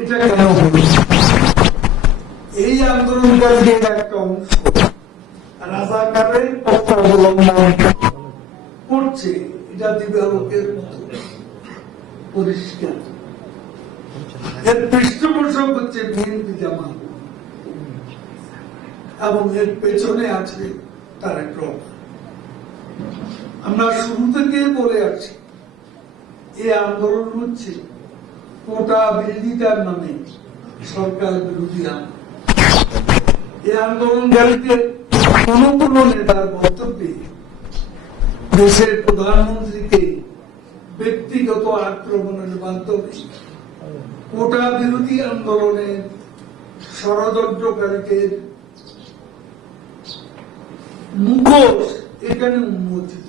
এটা কেন হলো? এই আন্দোলনকারীদের একটা অংশ রাজাকারের পথ অবলম্বন করছে, এটা দিবালোকের মতো পরিষ্কার। এর পৃষ্ঠপোষক হচ্ছে বিএনপি জামাত এবং এর পেছনে আছে তারেক রহমান। আমরা শুরু থেকে বলে আছি এই আন্দোলন হচ্ছে কোটা বিরোধিতার নামে সরকার বিরোধী আন্দোলন। এই আন্দোলনকারীদের কোন কোন নেতার বক্তব্যে দেশের প্রধানমন্ত্রীকে ব্যক্তিগত আক্রমণের মাধ্যমে কোটা বিরোধী আন্দোলনের ষড়যন্ত্রকারীদের মুখোশ এখানে উন্মোচিত